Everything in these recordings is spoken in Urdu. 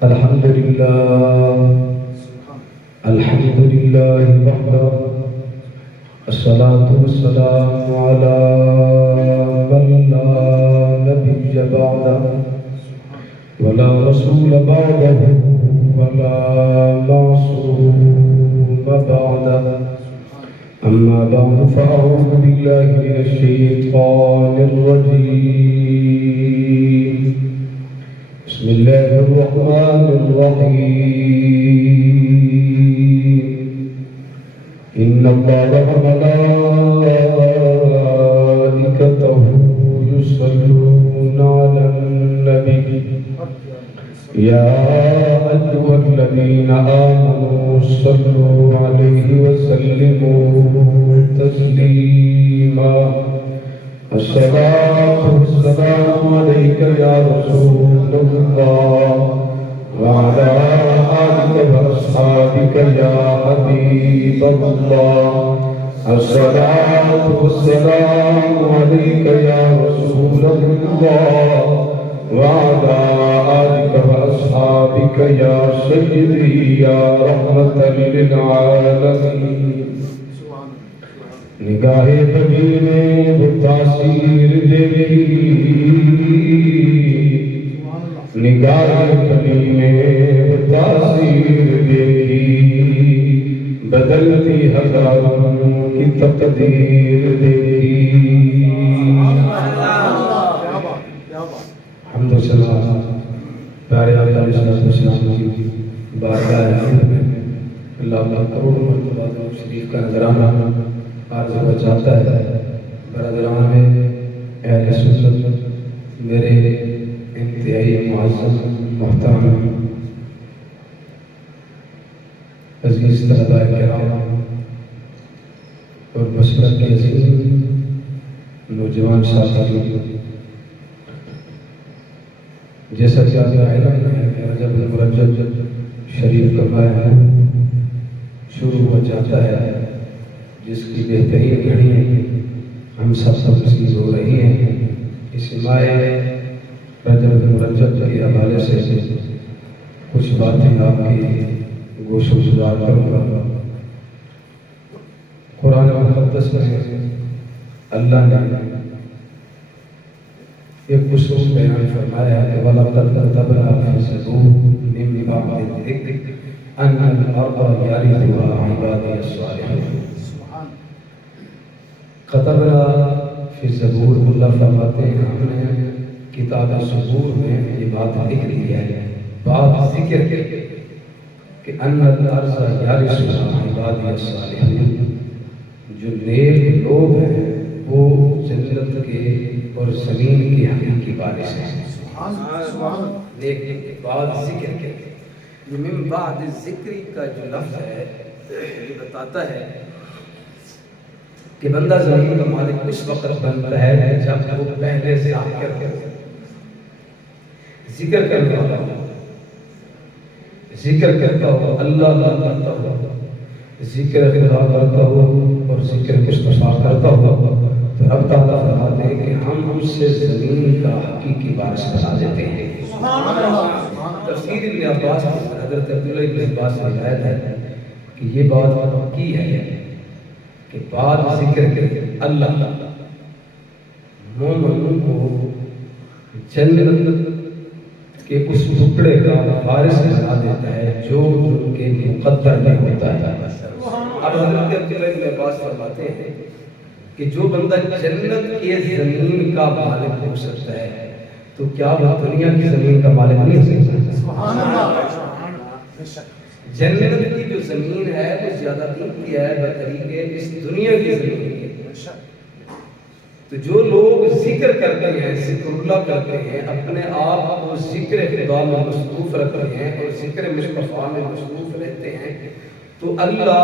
الحمد لله وحده الصلاة والسلام على من لا نبي بعده ولا رسول بعده ولا معصوم بعده أما بعد فأعوذ بالله من الشيطان الرجيم بسم الله الرحمن الرحيم إن الله وملائكته يصلون على النبي يا أيها الذين آمنوا صلوا عليه وسلموا تسليما الصلاة والسلام عليك يا رسول الله وعلى آلك وأصحابك يا حبيب الله الصلاة والسلام عليك يا رسول الله وعلى آلك وأصحابك يا سيدي يا رحمة للعالمين نگاہ بدی میں وہ تاثیر دیکھی نگاہ بدی میں وہ تاثیر دیکھی بدلتی ہزاروں کی تقدیر دیکھی حمد و ثنا پیارے آقا علیہ السلام کی بارگاہ حمد میں اللہ کروڑ مرتبہ درود شریف کا نذرانہ عرض ہوا چاہتا ہے برادران میں اہل سنت میرے انتہائی معزز محترم عزیز طلباء کرام اور مسلک کے عزیز نوجوان ساتھیوں جیسا کہ آپ کا علم ہے کہ رجب المرجب شریف کا ماہ شروع ہوا چاہتا ہے جس کی بہترین گھڑی ہم سب تفصیل ہو رہی ہیں اس ماہ رجب المرجب کے حوالے سے کچھ باتیں آپ کی گوش و گزار کروں گا قرآن مقدس میں اللہ نے ایک خصوص بیان فرمایا ہے کہ وَلَقَدْ كَتَبْنَا فِي الزَّبُورِ مِن بَعْدِ الذِّكْرِ أَنَّ الْأَرْضَ يَرِثُهَا عِبَادِيَ الصَّالِحُونَ کتبنا فی الزبور اللہ فرماتے ہیں ہم نے کتاب زبور میں یہ بات لکھ دی ہے بات ذکر کہ ان الارض یارثها عبادی الصالحین جو نیک لوگ ہیں وہ جنت کے اور زمین کے حقیقی وارث ہیں نیک بعد ذکر کے من بعد ذکر کا جو لفظ ہے یہ بتاتا ہے کہ بندہ زمین کا مالک اس وقت بنتا ہے جب وہ پہلے سے ذکر کرتا ہو اللہ اللہ کرتا ہو ذکر خدا کرتا ہو اور ذکر مصطفیٰ کرتا ہو تو رب تعالیٰ فرماتے ہیں کہ ہم اس سے زمین کا حقیقی وارث بنا دیتے ہیں تفسیر ابن عباس حضرت عبداللہ ابن عباس سے روایت ہے کہ یہ بات کی ہے کہ بعد ذکر کے اللہ مومنوں کو جنت کے اس ٹکڑے کا وارث بنا دیتا ہے جو ان کے مقدر میں ہوتا ہے اب حضرت عبداللہ ابن عباس فرماتے ہیں کہ جو بندہ جنت کے زمین کا مالک ہو سکتا ہے تو کیا وہ دنیا کی زمین کا مالک نہیں ہو سکتا جنت کی جو زمین ہے وہ زیادہ قیمتی ہے بطریقے اس دنیا کی زمین کی تو جو لوگ ذکر کرتے ہیں ذکر اللہ کرتے ہیں اپنے آپ کو ذکر خدا میں مصروف رکھتے ہیں اور ذکر مصطفیٰ میں مصروف رہتے ہیں تو اللہ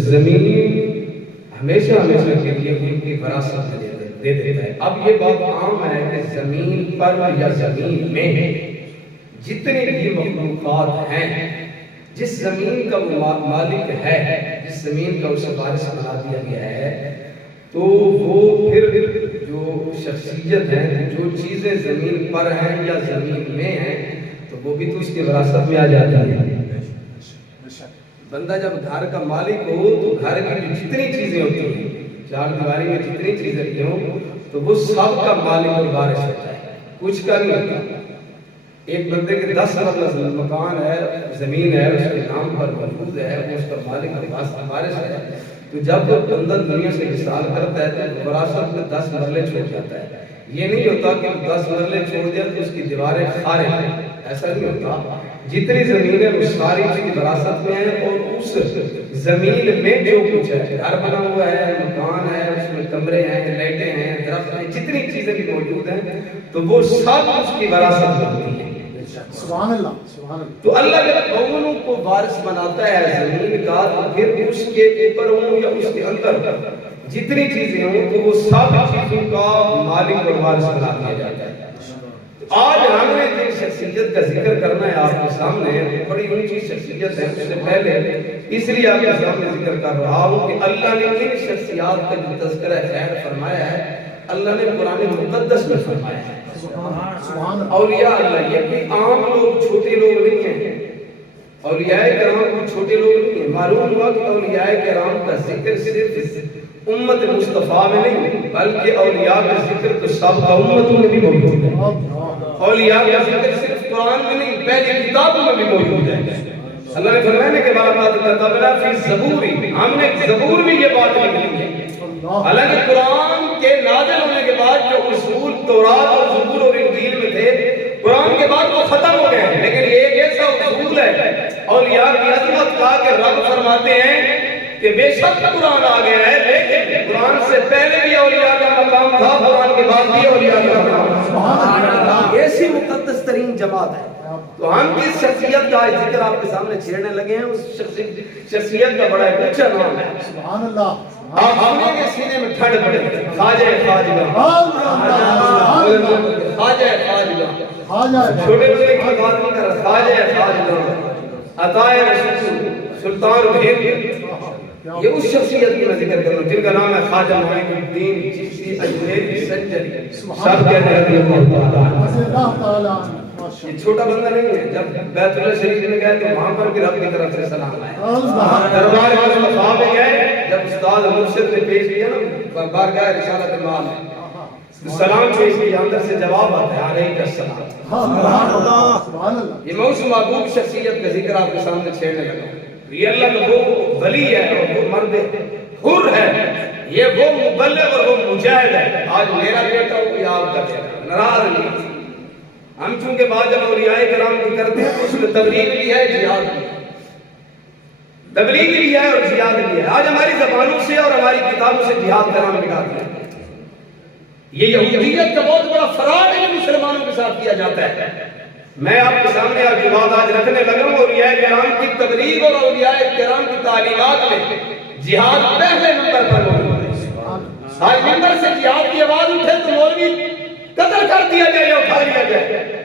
زمین ہمیشہ ہمیشہ کے لیے ان کی وراثت دے دیتا ہے اب یہ بات عام ہے کہ زمین پر یا زمین میں جتنے بھی مخلوقات ہیں جس زمین کا وہ مالک ہے جس زمین کا اسے وارث بنا دیا گیا ہے تو وہ پھر جو شخصیت ہے جو چیزیں زمین پر ہیں یا زمین میں ہیں تو وہ بھی تو اس کی وراثت میں آ جاتا ہے۔ بندہ جب گھر کا مالک ہو تو گھر کی جتنی چیزیں ہوتی ہیں، چار دیواری میں جتنی چیزیں کی ہوں تو وہ سب کا مالک اور وارث ہوتا ہے، کچھ کا نہیں ہوتا۔ ایک بندے کے 10 مرلہ مکان ہے، زمین ہے، اس کے نام پر محفوظ ہے، وہ اس کا مالک اور وارث ہے، تو جب وہ بندہ دنیا سے وصال کرتا ہے تو وراثت میں 10 مرلے چھوڑ جاتا ہے۔ یہ نہیں ہوتا کہ 10 مرلے چھوڑ دیا تو اس کی دیواریں خارج ہیں، ایسا نہیں ہوتا۔ جتنی زمین ہے وہ ساری اس کی وراثت میں ہے، اور اس زمین میں جو کچھ ہے، گھر بنا ہوا ہے، مکان ہے، اس میں کمرے ہیں، لائٹیں ہیں، درخت ہیں، جتنی چیزیں بھی موجود ہیں تو وہ سب اس کی وراثت میں ہوتی ہیں۔ سبحان اللہ، سبحان اللہ۔ تو اللہ جب قوموں کو وارث بناتا ہے زمین کا، تو پھر اس کے اوپر ہوں یا اس کے اندر جتنی چیزیں ہوں تو وہ سب چیزوں کا مالک اور وارث بنا دیا جاتا ہے۔ آج ہم نے جن شخصیت کا ذکر کرنا ہے آپ کے سامنے، بڑی اونچی شخصیت ہے، اس سے پہلے اس لیے آپ کے سامنے ذکر کر رہا ہوں کہ اللہ نے ان شخصیات کا جو تذکرہ خیر فرمایا ہے اللہ نے قرآن مقدس میں فرمایا ہے۔ اولیاء اللہ یہ کوئی عام لوگ، چھوٹے لوگ نہیں ہیں۔ اولیاء کرام کوئی چھوٹے لوگ نہیں ہیں۔ معلوم ہوا کہ اولیاء کرام کا ذکر صرف امت مصطفیٰ میں نہیں بلکہ اولیاء کا ذکر تو سب امتوں میں بھی موجود ہے۔ اولیاء کا ذکر صرف قرآن میں نہیں پہلی کتابوں میں بھی موجود ہے۔ اللہ نے فرمایا کہ بات کتبنا فی الزبور، ہم نے زبور میں یہ بات لکھی ہے۔ حالانکہ قرآن کے نازل ہونے کے بعد جو اصول تورات اور زبور اور انجیل میں تھے قرآن کے بعد وہ ختم ہو گئے ہیں، لیکن یہ ایک ایسا اصول ہے اولیاء کی عظمت کا کہ رب فرماتے ہیں کہ بے شک قرآن آ گیا ہے، لیکن قرآن سے پہلے بھی اولیاء کا مقام تھا، قرآن کے بعد بھی اولیاء کا مقام تھا۔ ایسی مقدس ترین جماعت ہے۔ تو ہم کس شخصیت کا ذکر آپ کے سامنے چھیڑنے لگے ہیں، اس شخصیت کا بڑا اونچا نام ہے۔ سبحان اللہ۔ آپ سنیں گے سینے میں ٹھنڈ پڑے، خواجہ خواجگاہ، خواجہ خواجگاہ، چھوٹے بڑے کی بات نہیں کر رہا، خواجہ خواجگاہ، عطائے رسول، سلطان الہند، یہ اس شخصیت کی میں ذکر کر رہا ہوں جن کا نام ہے خواجہ معین الدین چشتی اجمیری سنجری، سب کہتے ہیں اللہ تعالیٰ۔ یہ چھوٹا بندہ نہیں ہے، جب بیت اللہ شریف میں گئے تو وہاں پر بھی رب کی طرف سے سلام آیا۔ دربار مصطفیٰ میں گئے، جب استاد مرشد نے پیش کیا نا بارگاہ رسالت مال سلام پیش کیا، اندر سے جواب آتا ہے علیہ السلام۔ یہ میں اس محبوب شخصیت کا ذکر آپ کے سامنے چھیڑنے لگا ہوں۔ یہ اللہ کا وہ ولی ہے اور وہ مرد حر ہے، یہ وہ مبلغ اور وہ مجاہد ہے۔ آج میرا بیٹا ہو یا آپ کا بیٹا، ناراض نہیں۔ ہم چونکہ بعد جب اولیاء کرام کی کرتے ہیں اس میں تبلیغ بھی ہے، جہاد بھی ہے، تبلیغ بھی ہے اور جہاد بھی ہے۔ آج ہماری زبانوں سے اور ہماری کتابوں سے جہاد کا نام نکالتے ہیں۔ یہ یہودیت کا بہت بڑا فراڈ ہے جو مسلمانوں کے ساتھ کیا جاتا ہے۔ میں آپ کے سامنے آج بات آج رکھنے لگا ہوں، اولیاء کرام کی تبلیغ اور اولیاء کرام کی تعلیمات میں جہاد پہلے نمبر پر موجود ہے۔ آج نمبر سے جہاد کی آواز اٹھے تو مولوی قتل کر دیا جائے یا اٹھا لیا جائے۔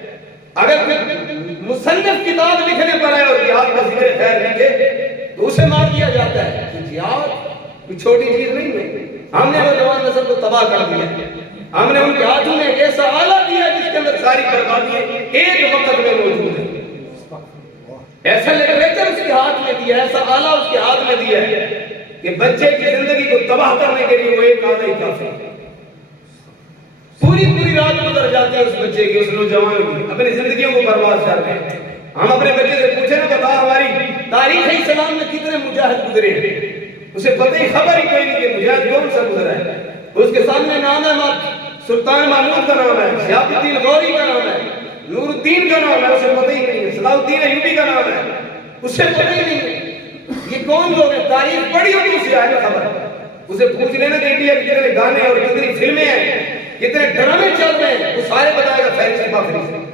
اگر مصنف کتاب لکھنے پر ہے اور جہاد کا ذکر خیر لکھے تو اسے مار دیا جاتا ہے۔ کہ جہاد کوئی چھوٹی چیز نہیں ہے۔ ہم نے نوجوان نسل کو تباہ کر دیا، ہم نے ان کے ہاتھوں میں ایک ایسا آلہ دیا جس کے اندر ساری بربادیاں ایک وقت میں موجود ہیں۔ ایسا لٹریچر اس کے ہاتھ میں دیا، ایسا آلہ اس کے ہاتھ میں دیا ہے کہ بچے کی زندگی کو تباہ کرنے کے لیے وہ ایک آلہ ہی کافی ہے۔ پوری رات گزر جاتی ہے اس بچے کی، اس نوجوان کی، اپنی زندگیوں کو برباد کر رہے ہیں۔ ہم اپنے بچے سے پوچھیں نا بتا ہماری تاریخ اسلام میں کتنے مجاہد گزرے ہیں، اسے پتہ ہی خبر ہی کوئی نہیں کہ مجاہد کون سا گزرا ہے۔ اس کے سامنے نام ہے سلطان محمود کا نام ہے، شہاب الدین غوری کا نام ہے، نور الدین کا نام ہے، اسے پتہ ہی نہیں ہے، صلاح الدین ایوبی کا نام ہے، اسے پتہ ہی نہیں ہے یہ کون لوگ ہیں۔ تاریخ پڑھی ہوگی اسے آئے نا خبر، اسے پوچھ لینا کہ انڈیا کے کتنے گانے اور کتنی فلمیں ہیں، کتنے ڈرامے چل رہے ہیں، وہ سارے بتائے گا فہرست باخری سے۔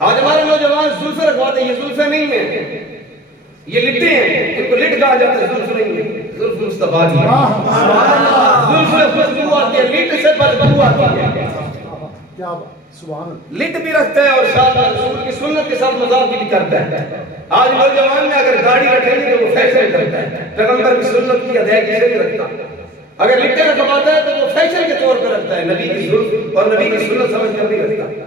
آج ہمارے نوجوان زلفے رکھواتے ہیں، یہ زلفے نہیں ہیں، یہ لٹے ہیں، ان کو لٹ کہا جاتا ہے، زلف نہیں ہے، زلف مصطفیٰ کی ہے۔ زلف سے خوشبو آتی ہے، لٹ سے بدبو آتی ہے۔ لٹ بھی رکھتا ہے اور ساتھ رسول کی سنت کے ساتھ مذاق بھی کرتا ہے۔ آج نوجوان میں اگر داڑھی رکھیں گے تو وہ فیشن کرتا ہے، پیغمبر کی سنت کی ادائیگی سے نہیں رکھتا۔ اگر لٹے رکھواتا ہے تو وہ فیشن کے طور پر رکھتا ہے، نبی کی ظلم اور نبی کی سنت سمجھ کر نہیں رکھتا۔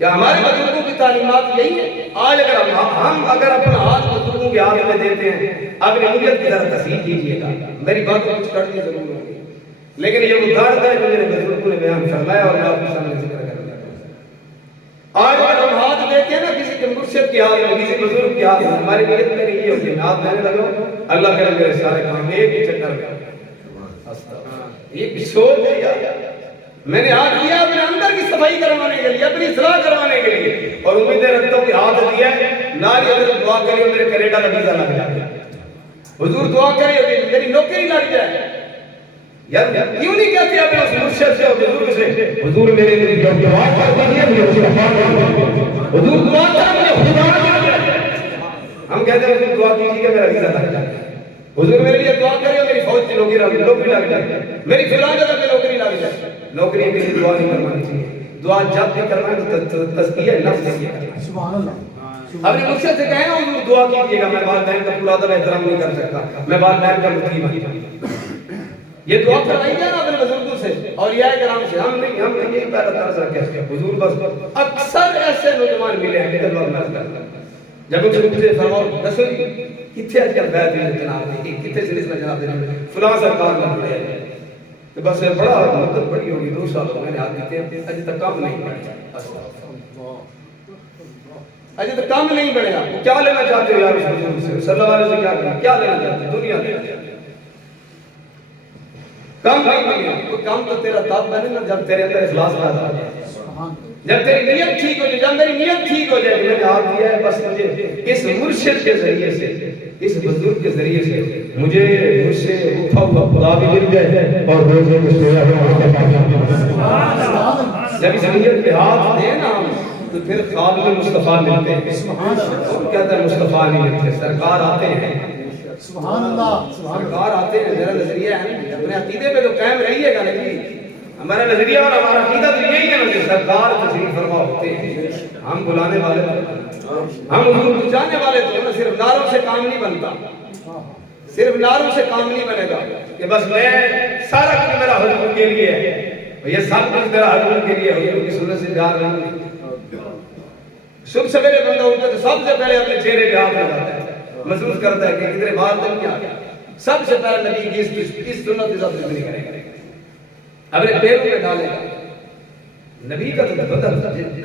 کیا ہمارے بزرگوں کی تعلیمات یہی ہے؟ آج اگر ہم اگر اپنا ہاتھ بزرگوں کے ہاتھ میں دیتے ہیں، اپنی نیت کی طرح تصحیح کیجیے گا، میری بات کو کچھ کرنی ضرور ہوگی، لیکن یہ وہ درد ہے جو میرے بزرگوں نے بیان فرمایا اور میں آپ کے سامنے ذکر کرنا چاہتا ہوں۔ آج اگر ہم ہاتھ دیتے ہیں نا کسی کے مرشد کے ہاتھ میں، کسی بزرگ کے ہاتھ میں، ہماری نیت میں نہیں ہوتی، میں ہاتھ دینے لگا اللہ کرے میرے سارے کام ایک ہی چکر میں، یہ سوچ ہے یار، میں نے ہاتھ دیا اپنے اندر کی صفائی کروانے کے لیے، اپنی اصلاح کروانے کے لیے، اور امیدیں رکھتا ہوں کہ ہاتھ دیا ہے ناری اگر دعا کری اور میرے کینیڈا کا ویزا لگ جائے، حضور دعا کرے اور میری نوکری لگ جائے، یار کیوں نہیں کہتے اپنے اس مرشد سے اور بزرگ سے حضور میرے لیے دعا کر دیجیے، مجھے مصطفیٰ حضور دعا کر مجھے خدا مل جائے۔ ہم کہتے ہیں حضور دعا کیجیے کہ میرا ویزا لگ جائے، حضور میرے لیے دعا کرے اور میری فوج کی نوکری لگ جائے، میری فلاں جگہ پہ نوکری لگ جائے۔ نوکری کے لیے دعا نہیں کروانی چاہیے، دعا جب بھی کرنا ہے تو تزکیہ نفس سے کیا کرنا ہے۔ سبحان اللہ۔ اپنے مرشد سے کہیں نا حضور دعا کیجیے گا، میں والدین کا پورا ادب احترام نہیں کر سکتا، میں والدین کا مطیع نہیں، یہ دعا کروائی جائے نا اپنے بزرگوں سے اور یہ کرام سے، ہم نہیں یہی پہلا طرز رکھے حضور بس۔ اکثر ایسے نوجوان ملے ہیں کہ اللہ مرض کرتا ہے، جب ان سے مجھے فرماؤ دسو کتنے آج کل بیعت ہوئی جناب نے کتنے سلسلہ جناب نے فلاں سرکار میں پڑے ہیں، تو بس بڑا مدت بڑی ہوگی 2 سال میں نے ہاتھ دیتے ہیں، اجے تک کام نہیں بڑھا، اجے تک کام نہیں بڑھے گا۔ کیا لینا چاہتے ہو یار اس حضور سے صلی اللہ علیہ وسلم، کیا کرنا، کیا لینا چاہتے ہو؟ دنیا لینا چاہتے ہو، کم نہیں ملے گا، کام تو تیرا تاب بنے نا جب تیرے اندر اخلاص پیدا ہو جائے، جب تیری نیت ٹھیک ہو جائے، جب میری نیت ٹھیک ہو جائے کہ میں نے ہاتھ دیا ہے بس مجھے اس مرشد کے ذریعے سے، اس بزرگ کے ذریعے سے مجھے مجھ سے اٹھا ہوا خدا بھی مل جائے اور روزے میں سویا ہوا، جب اس نیت پہ ہاتھ دیں نا ہم تو پھر خواب میں مصطفیٰ ملتے ہیں۔ ہم کہتے ہیں مصطفیٰ نہیں ملتے، سرکار آتے ہیں، سبحان اللہ، سرکار آتے ہیں۔ میرا نظریہ ہے اپنے عقیدے پہ تو قائم رہیے گا، نہیں ہمارا نظریہ اور ہمارا عقیدہ تو یہی ہے کہ سرکار تشریف فرما ہوتے ہیں، ہم بلانے والے ہم حضور کو جانے والے تو نا، صرف نعروں سے کام نہیں بنتا، صرف نعروں سے کام نہیں بنے گا کہ بس میں سارا کچھ میرا حضور کے لیے ہے، یہ سب کچھ میرا حضور کے لیے، حضور کی سنت سے پیار نہیں۔ صبح سویرے بندہ اٹھتا تو سب سے پہلے اپنے چہرے پہ ہاتھ لگاتا ہے، محسوس کرتا ہے کہ کتنے بار دن کیا سب سے پہلے نبی کی اس سنت کی ذات نہیں کرے گا، اپنے پیروں میں ڈالے گا نبی کا تو بدل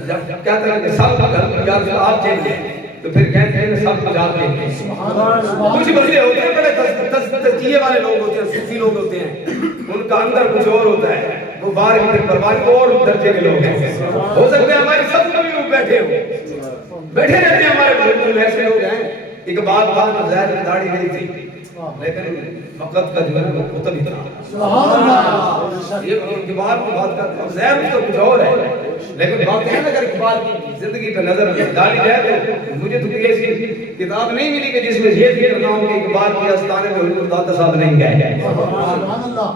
جب کہتا ہے کہ سب کا آپ چاہیے تو پھر کہتے ہیں سب کچھ آپ دیکھیں۔ کچھ بندے ہوتے ہیں بڑے تجزیے والے لوگ ہوتے ہیں، صوفی لوگ ہوتے ہیں، ان کا اندر کچھ اور ہوتا ہے، وہ باہر کی پرواہ اور درجے کے لوگ ہیں۔ ہو سکتا ہے ہماری سب میں بھی وہ بیٹھے رہتے ہیں، ہمارے بزرگ ایسے لوگ ہیں۔ ایک بات تھا جو زہر میں داڑھی نہیں تھی لیکن وقت کا جو ہے وہ خطب ہی تھا، سبحان اللہ۔ یہ اقبال کی بات کرتا ہوں، زہر اس کا کچھ اور ہے لیکن بات ہے اگر اقبال کی زندگی پہ نظر ڈالی جائے تو مجھے تو کوئی ایسی کتاب نہیں ملی کہ جس میں یہ ذکر نہ ہو کہ اقبال کے آستانے میں حضور داتا صاحب نہیں گئے۔ سبحان اللہ۔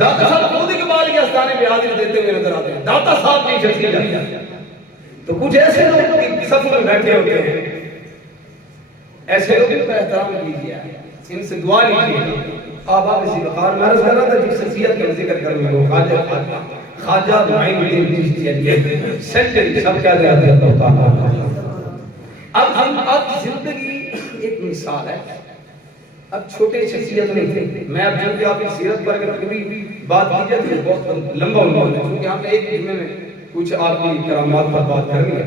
داتا صاحب خود اقبال کے آستانے پہ حاضر دیتے ہوئے نظر آتے ہیں، داتا صاحب کی شخصیت۔ تو کچھ ایسے لوگ صف میں بیٹھے ہوتے ہیں، ایسے لوگوں کا احترام کیجیے، ان سے دعا لیجیے۔ آباد اسی وقار میں عرض کر رہا تھا جس شخصیت کا ذکر کروں گا وہ خواجہ معین الدین چشتی سینچری سب کہہ رہے ہیں اللہ تعالیٰ۔ اب زندگی ایک مثال ہے، اب چھوٹے شخصیت نہیں تھے، میں اب چونکہ آپ کی سیرت پر اگر کبھی بات کی جائے تو بہت لمبا عنوان ہے، کیونکہ ہم نے ایک جمعے میں کچھ آپ کی کرامات پر بات کرنی ہے،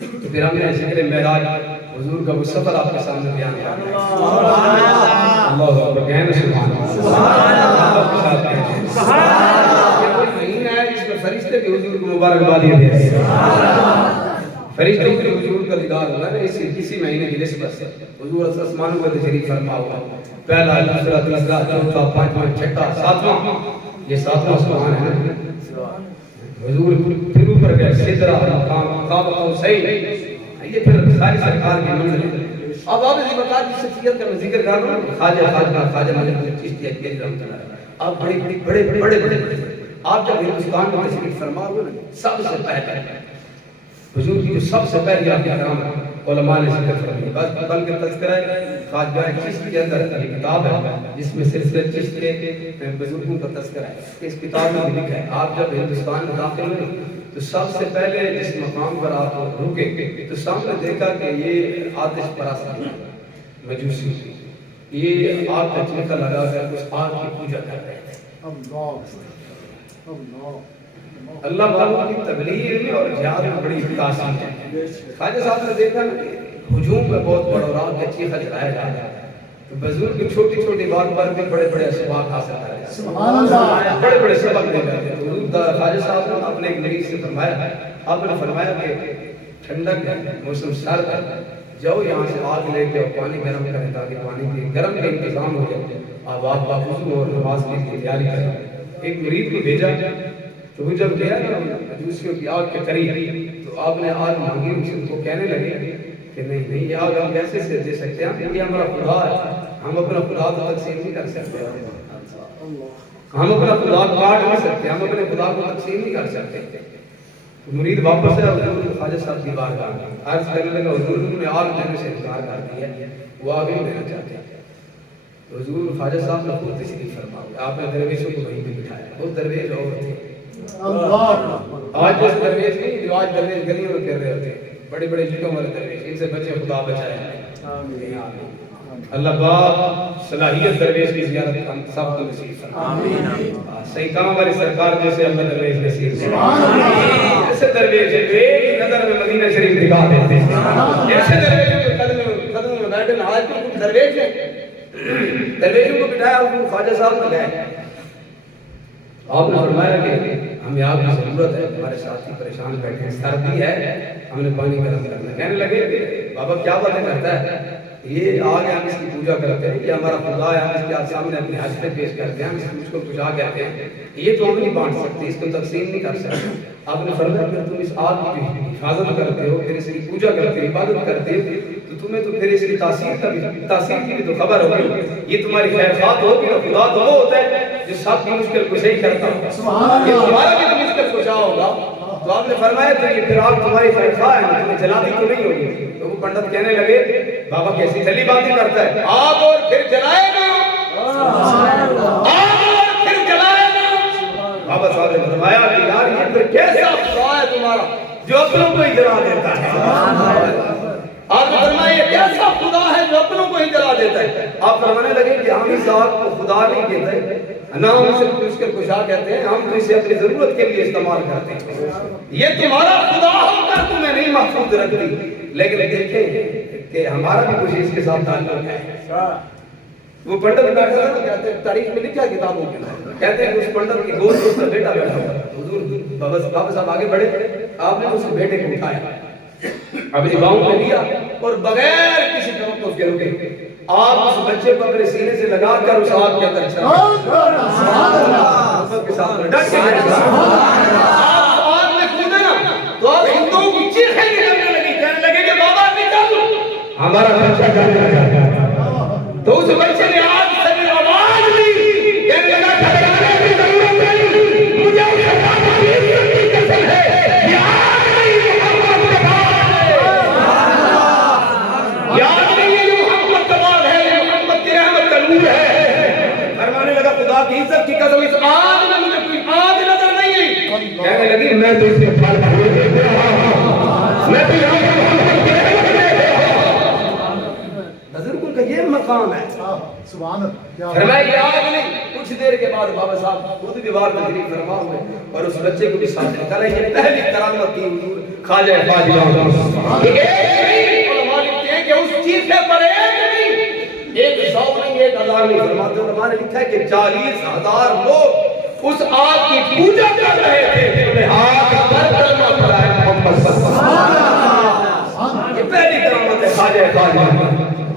تو پھر ہم نے ذکر معراج حضور کا وہ سفر آپ کے سامنے بیان کیا۔ اللہ اکبر کہنا سبحان اللہ، سبحان اللہ۔ یہ کوئی مہینہ ہے جس میں فرشتے بھی حضور کو مبارکباد دیتے ہیں، فرشتوں کے حضور کا دیدار ہوگا نا اسی مہینے کی نسبت سے۔ حضور آسمانوں پر تشریف فرما ہوا، پہلا دوسرا تیسرا چوتھا پانچواں چھٹا ساتواں، یہ ساتواں سبحان ہے۔ حضور پھر اوپر گئے سدرہ مقام قاب قوسین، یہ پھر ساری سرکار کی منزل ہے۔ اب آپ اسی وقار کی شخصیت کا میں ذکر کر رہا ہوں، خواجہ معین الدین چشتی اجمیری رحمۃ اللہ علیہ۔ آپ بڑے آپ جب ہندوستان میں تشریف فرما ہوئے نا، سب سے پہلے حضور کی جو سب سے پہلی آپ کا نام علماء نے ذکر فرمایا، بس بلکہ تذکرہ خواجہ چشتی کے اندر یہ کتاب ہے جس میں سلسلہ چشت کے بزرگوں کا تذکرہ ہے۔ اس کتاب میں لکھا ہے آپ جب ہندوستان میں داخل ہوئے تو سب سے پہلے جس مقام پر آپ رکے تو سامنے دیکھا کہ یہ آتش پرست مجوسی، یہ آگ کا چلکا لگا کر اس آگ کی پوجا کر رہے تھے۔ اللہ والوں کی تبلیغ میں اور جہاد میں بڑی تاثیر ہے۔ خواجہ صاحب نے دیکھا نا ہجوم میں بہت بڑا اور آگ کا چیخا جلایا جا رہا ہے، تو بزرگ کی چھوٹی چھوٹی بات پر بھی بڑے بڑے اسباق حاصل کر رہے ہیں، سبحان اللہ، بڑے بڑے سبق دے جاتے ہیں۔ تو حضور خواجہ صاحب نے اپنے ایک مریض سے فرمایا، آپ نے فرمایا کہ ٹھنڈک ہے، موسم سرد ہے، جاؤ یہاں سے آگ لے کے اور پانی گرم کریں تاکہ پانی کے گرم کا انتظام ہو جائے، آپ باوضو اور نماز کی تیاری کریں۔ ایک مریض کو بھیجا تو وہ جب گیا نا مجوسیوں کی آگ کے قریب تو آپ نے آگ مانگی، ان کو کہنے لگے کہ نہیں نہیں یہ آگ ہم کیسے سے دے سکتے ہیں، یہ ہمارا خدا ہے، ہم اپنا خدا تو تقسیم نہیں کر سکتے، ہم اپنا خدا کاٹ نہیں سکتے، ہم اپنے خدا کو تقسیم نہیں کر سکتے۔ مرید واپس ہے حضور خواجہ صاحب کی بارگاہ میں عرض کرنے لگا، حضور نے آگ دینے سے انکار کر دیا، وہ آگ نہیں دینا چاہتے۔ تو حضور خواجہ صاحب نے خود تشریف فرمایا، آپ نے درویشوں کو وہیں پہ بٹھایا، وہ درویش اور تھے۔ آج اس درویش نہیں جو آج درویش گلیوں میں کر رہے ہوتے ہیں، بڑے بڑے جھوٹوں والے درویش، ان سے بچے خدا بچائے۔ اللہ پاک صلاحیت درویش کی زیارت ہم سب کو نصیب فرمائے، صحیح کام والے سرکار جیسے اللہ درویش نصیب فرمائے، ایسے درویش ایک نظر میں مدینہ شریف دکھا دیتے ہیں، ایسے درویشوں کے قدموں میں بیٹھے نہ آج تو کچھ درویش ہیں، درویشوں کو بٹھایا حضور خواجہ صاحب نے گئے، آپ نے فرمایا کہ ہمیں آپ کی ضرورت ہے، ہمارے ساتھی پریشان بیٹھے ہیں، سردی ہے، ہم نے پانی گرم کرنا ہے۔ کہنے لگے کہ بابا کیا باتیں کرتا ہے، یہ آگ ہے، ہم اس کی پوجا کرتے ہیں، یہ ہمارا خدا ہے، ہم اس کے سامنے اپنے حج پہ پیش کرتے ہیں، ہم اس کو کچھ کہتے ہیں، یہ تو ہم نہیں بانٹ سکتے، اس کو تقسیم نہیں کر سکتے۔ آپ نے فرمایا کہ تم اس آگ کی حفاظت کرتے ہو، پھر اس کی پوجا کرتے ہو، عبادت کرتے ہو، تو تمہیں تو پھر اس کی تاثیر کی بھی تو خبر ہوگی، یہ تمہاری خیر خواہ ہوگی، اور خدا تو وہ ہوتا ہے جو سب کی مشکل کو صحیح کرتا ہو، یہ تمہارا بھی تو مشکل کشا ہوگا۔ تو آپ نے فرمایا تو یہ پھر آگ تمہاری خیر خواہ ہے، تمہیں جلاتی تو نہیں ہوگی۔ تو وہ پنڈت کہنے لگے بابا کیسی جلی باتیں کرتا ہے، آگ اور پھر جلائے گا، آگ اور پھر جلائے گا۔ بابا صاحب نے فرمایا کہ یار یہ پھر کیسا خدا ہے تمہارا جو اپنوں کو ہی جلا دیتا ہے۔ آپ نے فرمایا یہ کیسا خدا ہے جو اپنوں کو ہی جلا دیتا ہے۔ آپ فرمانے لگے کہ ہم اس آگ کو خدا نہیں کہتے، نہ ہم اسے مشکل کشا کہتے ہیں، ہم تو اسے اپنی ضرورت کے لیے استعمال کرتے ہیں۔ یہ تمہارا خدا ہو کر تمہیں نہیں محفوظ رکھتی، لیکن دیکھیں کہ ہمارا بھی کچھ اس کے ساتھ تعلق ہے۔ وہ پنڈت بیٹھا تھا، کہتے ہیں تاریخ میں لکھا کتابوں کے اندر، کہتے ہیں کہ اس پنڈت کی گود میں اس کا بیٹا بیٹھا ہوا، حضور بابا صاحب آگے بڑھے، آپ نے اس بیٹے کو اٹھایا، اپنی باؤں پہ لیا اور بغیر کسی توقف کے رکے آپ اس بچے کو اپنے سینے سے لگا کر اس آگ کے اندر چلا کے ساتھ ڈٹ کے آپ آگ میں کودے نا تو آپ ہندوؤں کی چیخیں نکلنے لگی، کہنے لگے کہ بابا نکل، ہمارا بچہ جانے لگا۔ تو اس بچے نے آگ سے بھی آواز دی، کہنے لگا ٹھہرانے کی ضرورت نہیں، مجھے اس اللہ کی قسم ہے کہ آگ نہیں محمد کے بعد ہے، یاد نہیں ہے یہ محمد کے بعد ہے، یہ محمد کی رحمت کا نور ہے۔ فرمانے لگا خدا کی عزت کی قسم اس آگ میں مجھے کوئی آگ نظر نہیں ہے، کہنے لگی میں تو اس کے پھل پھول دیکھ رہا ہوں، میں تو یہاں پر محمد کی رحمت دیکھ رہا ہوں۔ بزرگوں کا یہ مقام ہے۔ سبحان اللہ۔ فرمایا یہ آگ نہیں، کچھ دیر کے بعد بابا صاحب خود بھی وار تشریف فرما ہوئے اور اس بچے کو بھی ساتھ نکالا۔ یہ پہلی کرامت تھی حضور خواجہ خواجہ علماء لکھتے ہیں کہ اس چیخے پر ایک نہیں، ایک سو نہیں، ایک ہزار نہیں، فرماتے علماء نے لکھا ہے کہ 40,000 لوگ اس آگ کی پوجا کر رہے تھے، جنہوں نے آگ پر کلمہ پڑھا ہے محمد صلی اللہ علیہ وسلم۔ یہ پہلی کرامت ہے خواجہ خواجہ۔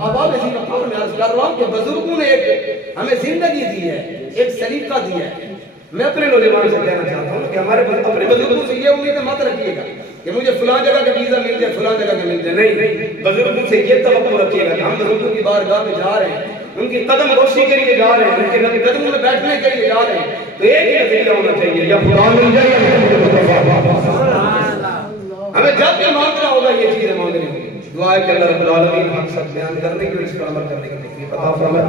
اب آپ اسی مقام میں عرض کر رہا ہوں کہ بزرگوں نے ایک ہمیں زندگی دی ہے، ایک سلیقہ دیا ہے۔ میں اپنے نوجوان سے کہنا چاہتا ہوں کہ ہمارے اپنے بزرگوں سے یہ امید مت رکھیے گا کہ مجھے فلاں جگہ کا ویزا مل جائے، فلاں جگہ کا مل جائے، نہیں، بزرگوں سے یہ توقع رکھیے گا کہ ہم بزرگوں کی بارگاہ میں جا رہے ہیں، ان کی قدم روشی کے لیے جا رہے ہیں، ان کے قدموں میں بیٹھنے کے لیے جا رہے ہیں، تو ایک ہی نتیجہ ہونا چاہیے، یا فلاں مل جائے یا ہمیں جب بھی مانگنا ہوگا یہ چیزیں مانگنی ہوگی۔ دعا ہے کہ اللہ رب العالمین حق سب بیان کرنے کی اور اس پر عمل کرنے کی توفیق عطا فرمائے۔